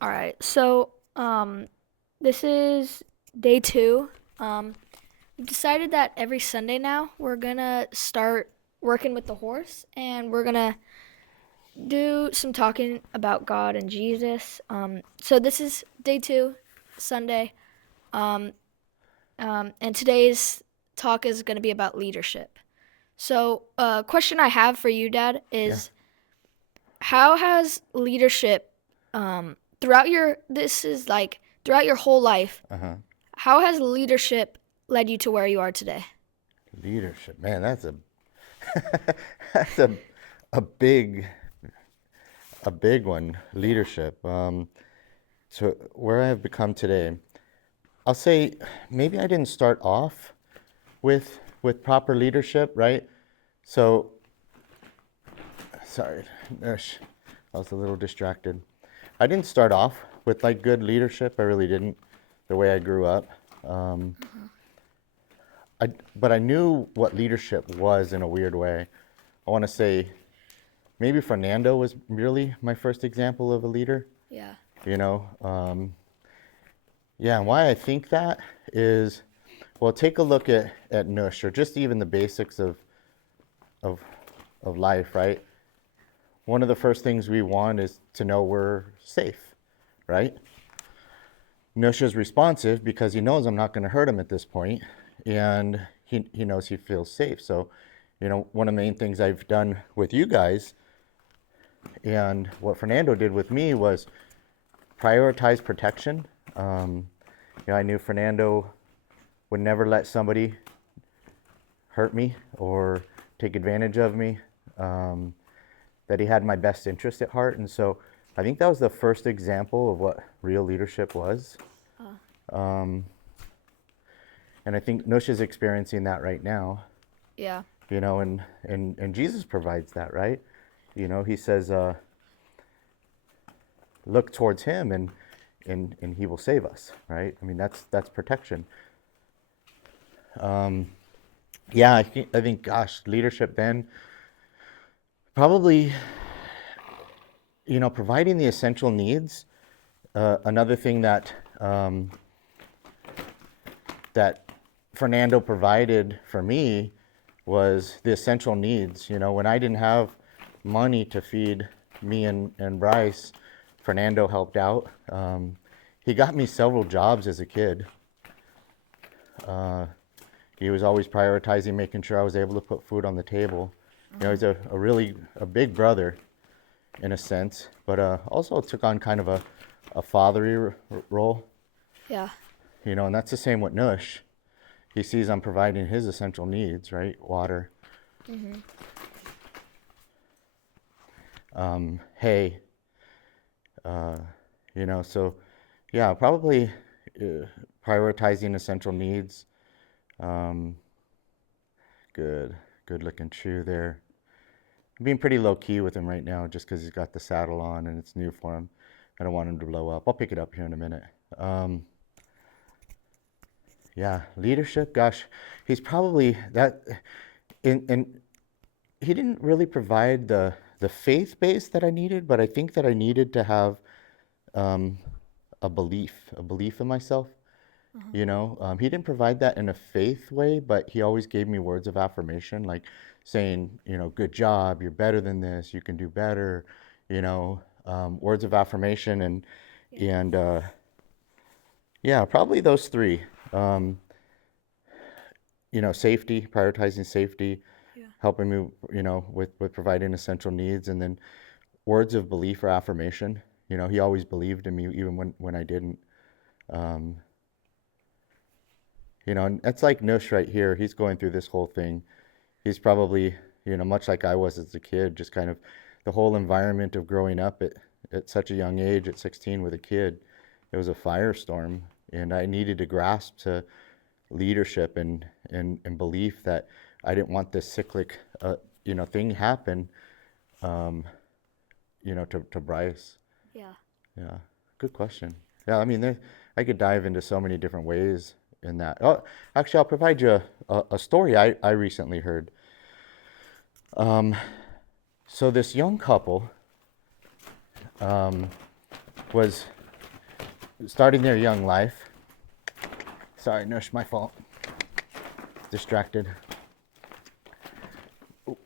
All right. This is day two. We decided that every Sunday now we're gonna start working with the horse, and we're gonna do some talking about God and Jesus. So this is day two, Sunday. Um, and today's talk is gonna be about leadership. So, a question I have for you, Dad, Yeah. is how has leadership throughout your throughout your whole life, Uh-huh. how has leadership led you to where you are today? Leadership. Man, that's a that's a big a big one. Leadership. So where I have become today, I'll say maybe I didn't start off with proper leadership, right? So sorry, Ush, I was a little distracted. I didn't start off with like good leadership. I really didn't. The way I grew up. Um, I, but I knew what leadership was in a weird way. I want to say maybe Fernando was really my first example of a leader. Yeah. You know, yeah. And why I think that is, well, take a look at Nush or just even the basics of of life, right? One of the first things we want is to know we're safe, right? Nush is responsive because he knows I'm not going to hurt him at this point, and he knows he feels safe. So, one of the main things I've done with you guys and what Fernando did with me was prioritize protection. I knew Fernando would never let somebody hurt me or take advantage of me. That he had my best interest at heart, and so I think that was the first example of what real leadership was. Uh, And I think Nush is experiencing that right now. yeah. And Jesus provides that, right? He says, look towards him and he will save us, right? I mean, that's protection. Yeah, I think, gosh, leadership then probably, providing the essential needs. Another thing that Fernando provided for me was the essential needs. When I didn't have money to feed me and Bryce, Fernando helped out. He got me several jobs as a kid. He was always prioritizing making sure I was able to put food on the table. He's a really a big brother in a sense, but also took on kind of a fatherly role. Yeah. And that's the same with Nush. He sees I'm providing his essential needs, right? Water, Mhm. hay, so yeah, probably prioritizing essential needs. Um, good, good looking shoe there. I'm being pretty low key with him right now just because he's got the saddle on and it's new for him. I don't want him to blow up. I'll pick it up here in a minute. Um, yeah, leadership, gosh, he's probably that. And he didn't really provide the faith base that I needed, but I think that I needed to have um, a belief in myself. Uh-huh. He didn't provide that in a faith way, but he always gave me words of affirmation, like saying, good job, you're better than this, you can do better, words of affirmation Yeah. and yeah, probably those three. Um, Safety, prioritizing safety, Yeah. helping me, with providing essential needs, and then words of belief or affirmation. He always believed in me even when I didn't. Um, and it's like Nush right here. He's going through this whole thing. He's probably, much like I was as a kid, just kind of the whole environment of growing up at such a young age, at 16 with a kid. It was a firestorm, and I needed to grasp to leadership and belief that I didn't want this cyclic, thing happen, um, to Bryce. Yeah. Yeah, good question. Yeah, I mean, I could dive into so many different ways in that. Oh, actually, I'll provide you a story I recently heard. Um, so this young couple um, was starting their young life. Sorry, Nush, my fault. Distracted.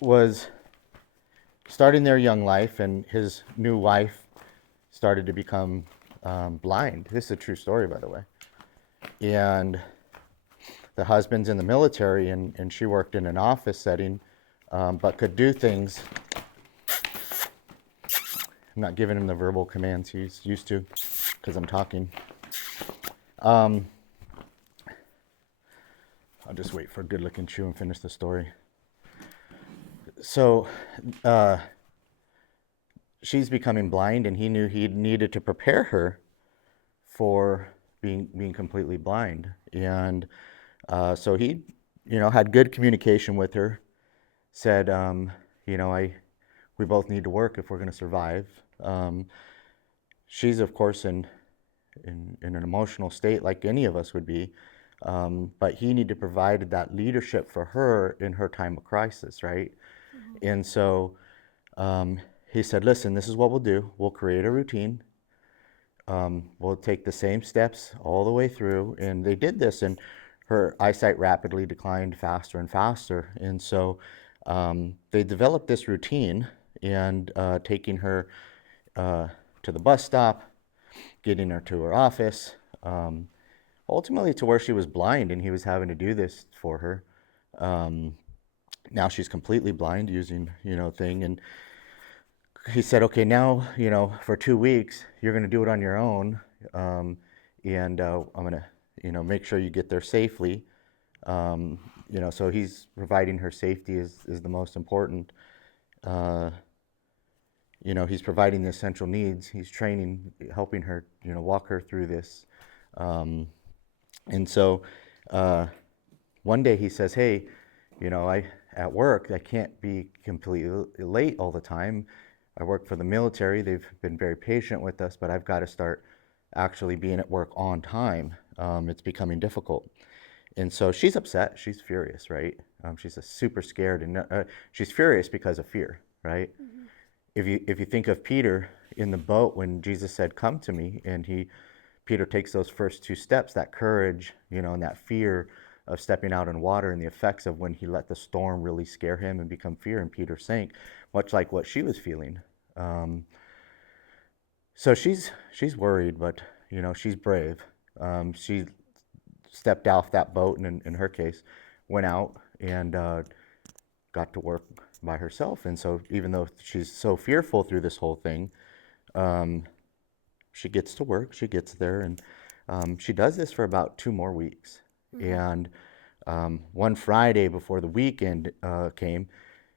Was starting their young life, and his new wife started to become blind. This is a true story, by the way. And the husband's in the military, and she worked in an office setting, but could do things. I'm not giving him the verbal commands he's used to because I'm talking. Um, I'll just wait for a good looking shoe and finish the story. So she's becoming blind, and he knew he needed to prepare her for being completely blind. And so he, had good communication with her. Said, we both need to work if we're going to survive. She's of course in an emotional state like any of us would be, but he needed to provide that leadership for her in her time of crisis, right? And so he said, listen, this is what we'll do. We'll create a routine. We'll take the same steps all the way through. And they did this, and her eyesight rapidly declined faster and faster. And so they developed this routine, and taking her to the bus stop, getting her to her office, ultimately to where she was blind, and he was having to do this for her. Now she's completely blind using, thing. And he said, okay, now, for 2 weeks, you're going to do it on your own. And I'm going to, make sure you get there safely. So he's providing her safety is the most important. He's providing the essential needs. He's training, helping her, walk her through this. And so one day he says, hey, at work, I can't be completely late all the time. I work for the military. They've been very patient with us, but I've got to start actually being at work on time. It's becoming difficult. And so she's upset. She's furious, right? She's super scared, and she's furious because of fear, right? Mm-hmm. If you think of Peter in the boat when Jesus said, "Come to me," and Peter takes those first two steps, that courage, and that fear of stepping out in water, and the effects of when he let the storm really scare him and become fear, and Peter sank, much like what she was feeling. So she's worried, but she's brave. She stepped off that boat, and in her case, went out and got to work by herself. And so even though she's so fearful through this whole thing, she gets to work, she gets there, and she does this for about 2 more weeks. Mm-hmm. And one Friday before the weekend came,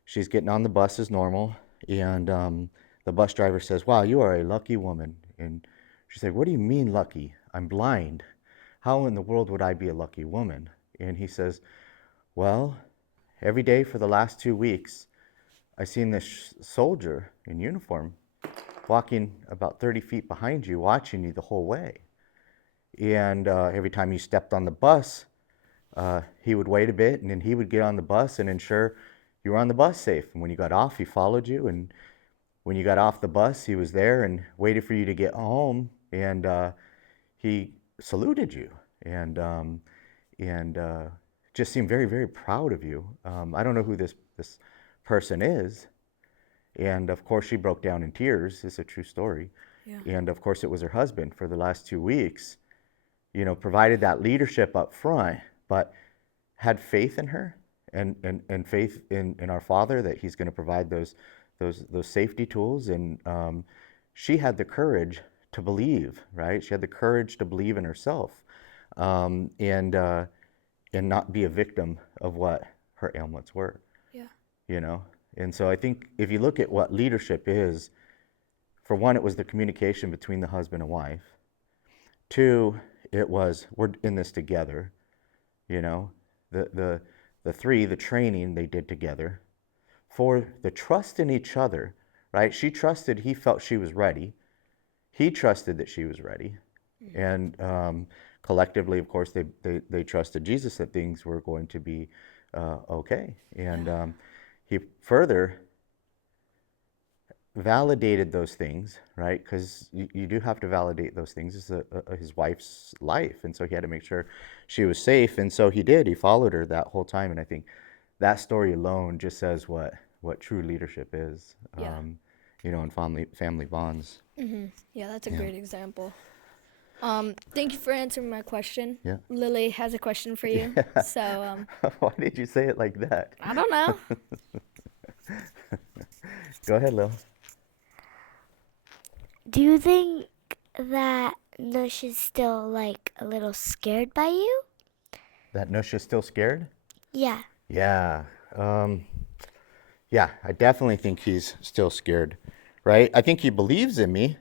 she's getting on the bus as normal, and the bus driver says, "Wow, you are a lucky woman." And she said, "What do you mean lucky? I'm blind. How in the world would I be a lucky woman?" And he says, "Well, every day for the last 2 weeks, I seen this soldier in uniform walking about 30 feet behind you, watching you the whole way. And every time you stepped on the bus, he would wait a bit, and then he would get on the bus and ensure you were on the bus safe. And when you got off, he followed you. And when you got off the bus, he was there and waited for you to get home. And he saluted you, and just seemed very, very proud of you. I don't know who this person is." And of course, she broke down in tears. It's a true story. Yeah. And of course, it was her husband for the last 2 weeks, provided that leadership up front, but had faith in her, and faith in our Father that He's going to provide those safety tools. And she had the courage to believe, right? She had the courage to believe in herself, and not be a victim of what her ailments were. Yeah. And so I think if you look at what leadership is, for one, it was the communication between the husband and wife. Two, it was, we're in this together. The three, the training they did together. Four, the trust in each other, right? She trusted he felt she was ready. He trusted that she was ready. And collectively, of course, they trusted Jesus that things were going to be okay. And he further validated those things, right? Because you do have to validate those things. It's his wife's life, and so he had to make sure she was safe. And so he did. He followed her that whole time. And I think that story alone just says what true leadership is, Yeah. in family bonds. Yeah, that's a Yeah, great example. Thank you for answering my question. yeah, Lily has a question for you. yeah. So, Why did you say it like that? I don't know. Go ahead, Lil. Do you think that Nush is still like a little scared by you? That Nush is still scared? Yeah. Yeah. Um, yeah, I definitely think he's still scared, right? I think he believes in me,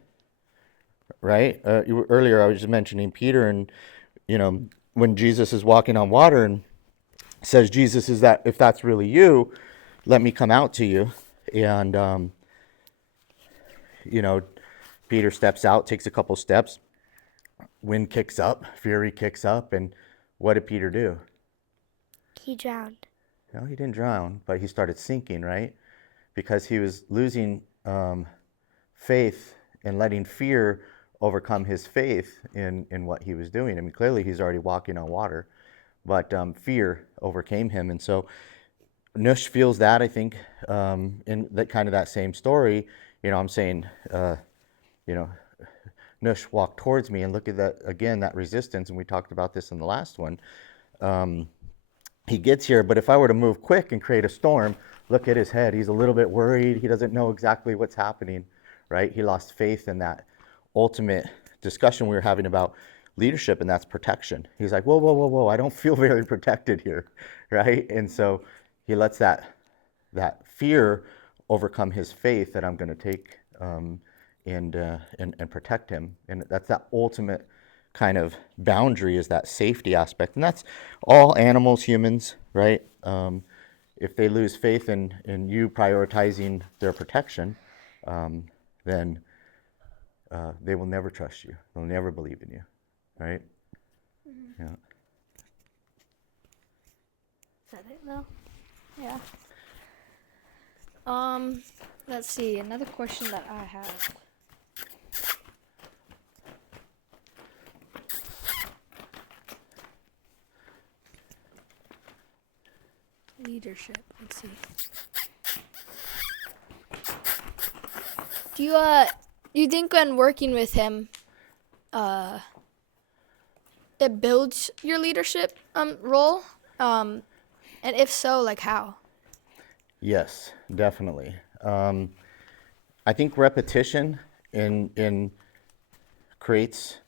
right? Earlier, I was just mentioning Peter, and when Jesus is walking on water and says, "Jesus, is that if that's really you, let me come out to you." And you know, Peter steps out, takes a couple steps, wind kicks up, fury kicks up, and what did Peter do? He drowned. No, he didn't drown, but he started sinking, right? Because he was losing faith and letting fear overcome his faith in what he was doing. I mean, clearly he's already walking on water, but fear overcame him. And so Nush feels that, I think, in that kind of that same story. I'm saying, you know, Nush walked towards me, and look at that again, that resistance. And we talked about this in the last one. He gets here, but if I were to move quick and create a storm, look at his head. He's a little bit worried. He doesn't know exactly what's happening, right? He lost faith in that ultimate discussion we were having about leadership, and that's protection. He's like, whoa, whoa, whoa, whoa, I don't feel very protected here, right? And so he lets that fear overcome his faith that I'm going to take and protect him. And that's that ultimate kind of boundary, is that safety aspect. And that's all animals, humans, right? If they lose faith in you prioritizing their protection, then they will never trust you. They'll never believe in you, right? Yeah. Is that it though? Yeah. Let's see. Another question that I have. Leadership. Let's see. Do you think when working with him, uh, it builds your leadership role? And if so, like how? Yes, definitely. I think repetition in creates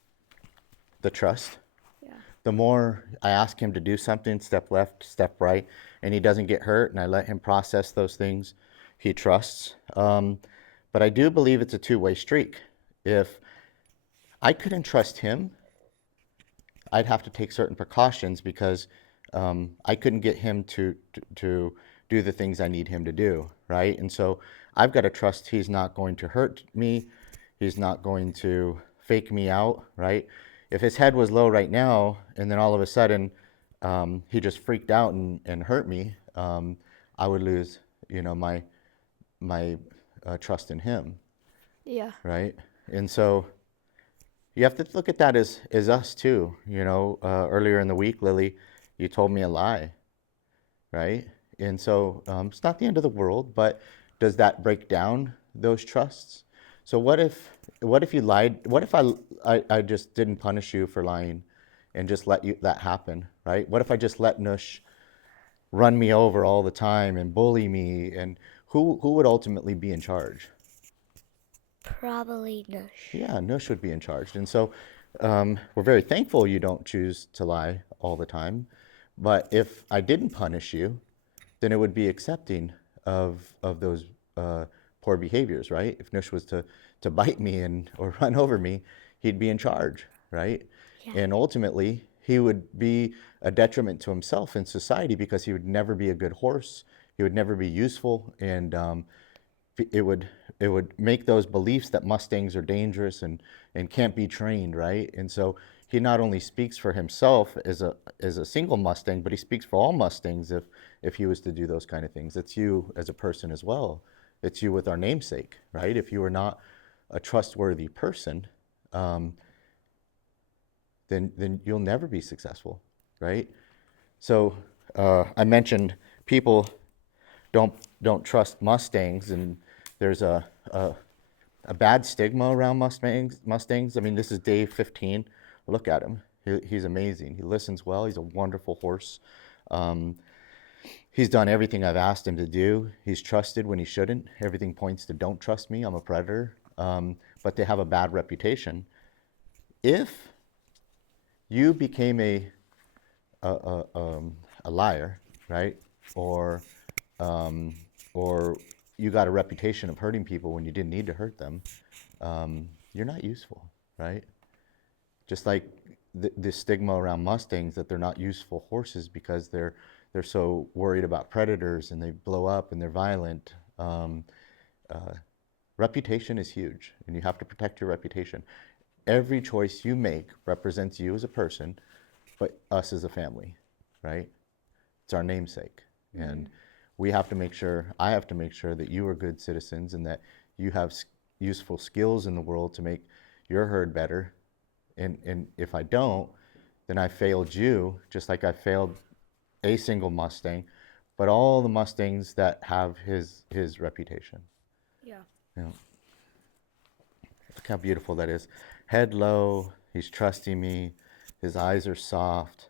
the trust. Yeah. The more I ask him to do something, step left, step right, and he doesn't get hurt, and I let him process those things, he trusts. But I do believe it's a two-way streak. If I couldn't trust him, I'd have to take certain precautions because I couldn't get him to do the things I need him to do, right? And so I've got to trust he's not going to hurt me. He's not going to fake me out, right? If his head was low right now, and then all of a sudden he just freaked out and hurt me, I would lose, my trust in him, Yeah. right? And so you have to look at that as us too. Earlier in the week, Lily, you told me a lie, right? And so it's not the end of the world, but does that break down those trusts? So what if you lied? What if I just didn't punish you for lying and just let you that happen, right? What if I just let Nush run me over all the time and bully me, and who would ultimately be in charge? Probably Nush. Yeah, Nush would be in charge. And so we're very thankful you don't choose to lie all the time. But if I didn't punish you, then it would be accepting of those poor behaviors, right? If Nush was to bite me or run over me, he'd be in charge, right? Yeah. And ultimately, he would be a detriment to himself and society because he would never be a good horse. He would never be useful, and it would make those beliefs that Mustangs are dangerous and can't be trained, right? And so he not only speaks for himself as a single Mustang, but he speaks for all Mustangs if he was to do those kind of things. It's you as a person as well. It's you with our namesake, right? If you are not a trustworthy person, then you'll never be successful, right? So I mentioned people don't trust Mustangs, and there's a bad stigma around Mustangs. I mean, this is day 15. Look at him. He's amazing. He listens well. He's a wonderful horse. He's done everything I've asked him to do. He's trusted when he shouldn't. Everything points to don't trust me. I'm a predator. But they have a bad reputation. If you became a liar, right? Or you got a reputation of hurting people when you didn't need to hurt them, you're not useful, right? Just like the stigma around Mustangs that they're not useful horses because they're so worried about predators and they blow up and they're violent. Reputation is huge, and you have to protect your reputation. Every choice you make represents you as a person, but us as a family, right? It's our namesake. And we have to make sure, I have to make sure that you are good citizens and that you have useful skills in the world to make your herd better. And if I don't, then I failed you, just like I failed a single Mustang, but all the Mustangs that have his reputation. Yeah. You know, look how beautiful that is. Head low, he's trusting me, his eyes are soft.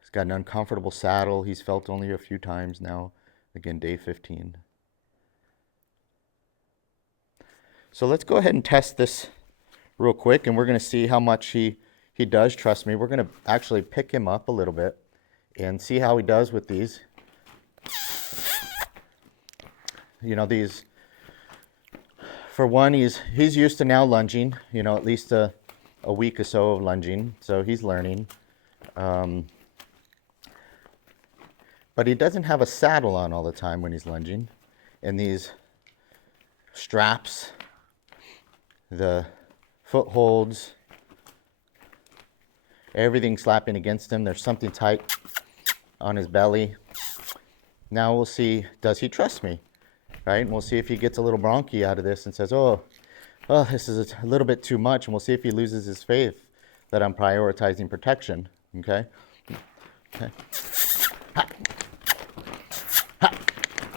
He's got an uncomfortable saddle he's felt only a few times now. Again, day 15. So let's go ahead and test this real quick, and we're going to see how much he does trust me. We're going to actually pick him up a little bit and see how he does with these. You know, these, for one, he's used to now lunging, you know, at least a week or so of lunging, so he's learning. But he doesn't have a saddle on all the time when he's lunging. And these straps, the footholds, everything's slapping against him. There's something tight on his belly. Now we'll see, does he trust me? Right? And we'll see if he gets a little bronchi out of this and says, oh, this is a little bit too much. And we'll see if he loses his faith that I'm prioritizing protection. Okay? Okay. Ha. Ha.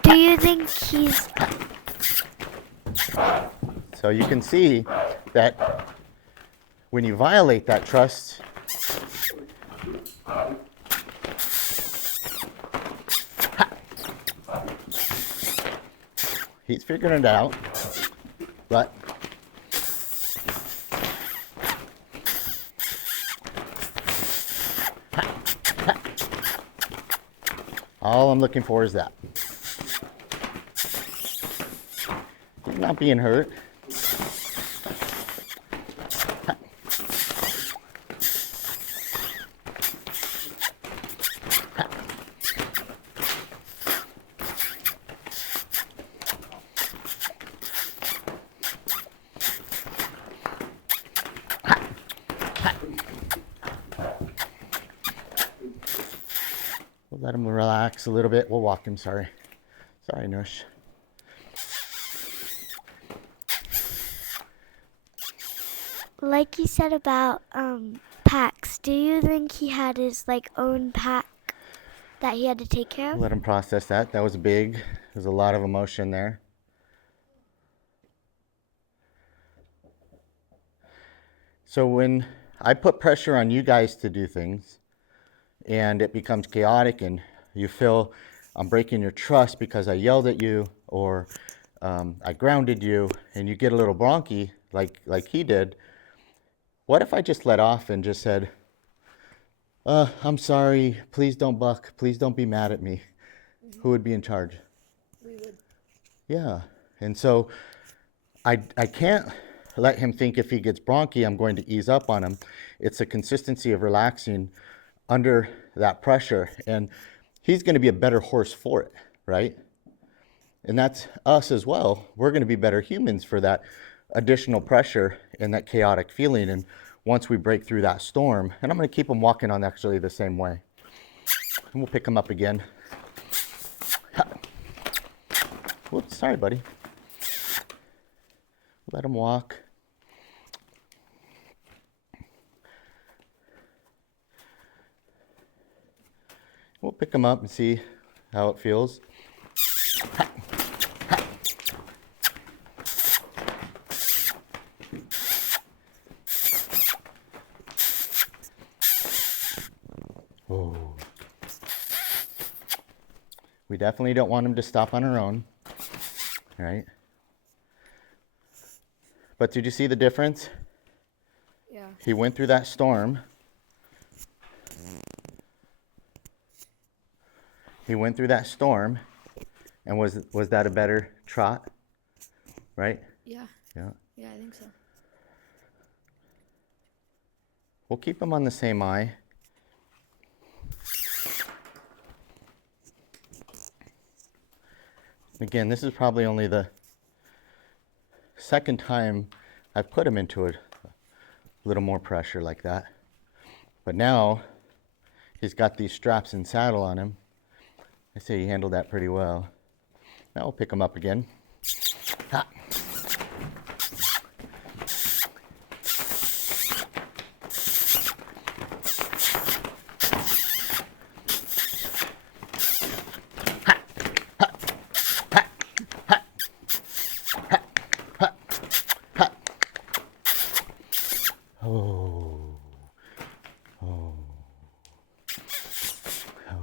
Do you think he's... So you can see that when you violate that trust, he's figuring it out, but all I'm looking for is that. He's not being hurt. We'll let him relax a little bit. We'll walk him, sorry. Sorry, Nush. Like you said about packs, do you think he had his own pack that he had to take care of? Let him process that. That was big. There's a lot of emotion there. So when I put pressure on you guys to do things and it becomes chaotic and you feel I'm breaking your trust because I yelled at you or I grounded you and you get a little bronchi like he did, what if I just let off and just said, I'm sorry, please don't buck, please don't be mad at me. Who would be in charge? We would. Yeah, and so I can't let him think if he gets bronchi, I'm going to ease up on him. It's a consistency of relaxing under that pressure, and he's going to be a better horse for it, right? And that's us as well. We're going to be better humans for that additional pressure and that chaotic feeling. And once we break through that storm, and I'm going to keep him walking on actually the same way. And we'll pick him up again. Whoops, sorry, buddy. Let him walk. We'll pick him up and see how it feels. Oh. We definitely don't want him to stop on her own, right? But did you see the difference? Yeah. He went through that storm. He went through that storm, and was that a better trot? Right? Yeah. Yeah. Yeah, I think so. We'll keep him on the same eye. Again, this is probably only the second time I've put him into a little more pressure like that. But now he's got these straps and saddle on him. I say he handled that pretty well. Now we'll pick him up again. Ha. Oh. Oh. Oh.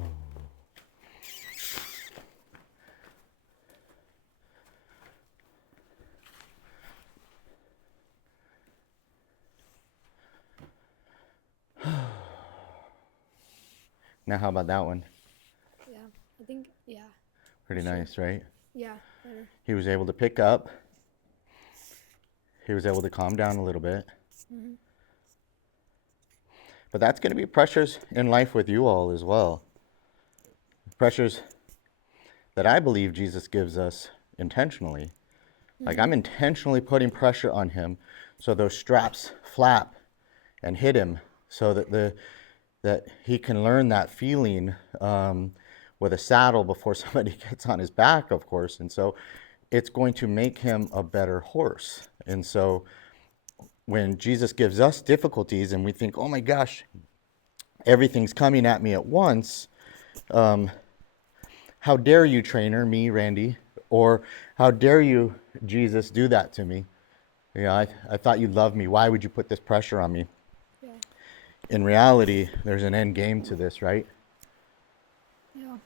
Now how about that one? Yeah. I think, yeah. Pretty Sure. nice, right? Yeah, better. He was able to pick up. He was able to calm down a little bit. Mm-hmm. But that's going to be pressures in life with you all as well. Pressures that I believe Jesus gives us intentionally. Like I'm intentionally putting pressure on him so those straps flap and hit him so that he can learn that feeling with a saddle before somebody gets on his back, of course. And so it's going to make him a better horse. And so when Jesus gives us difficulties and we think, oh my gosh, everything's coming at me at once, how dare you, trainer, me, Randy, or how dare you, Jesus, do that to me? Yeah, I thought you loved me. Why would you put this pressure on me? Yeah. In reality, there's an end game to this, right? Yeah.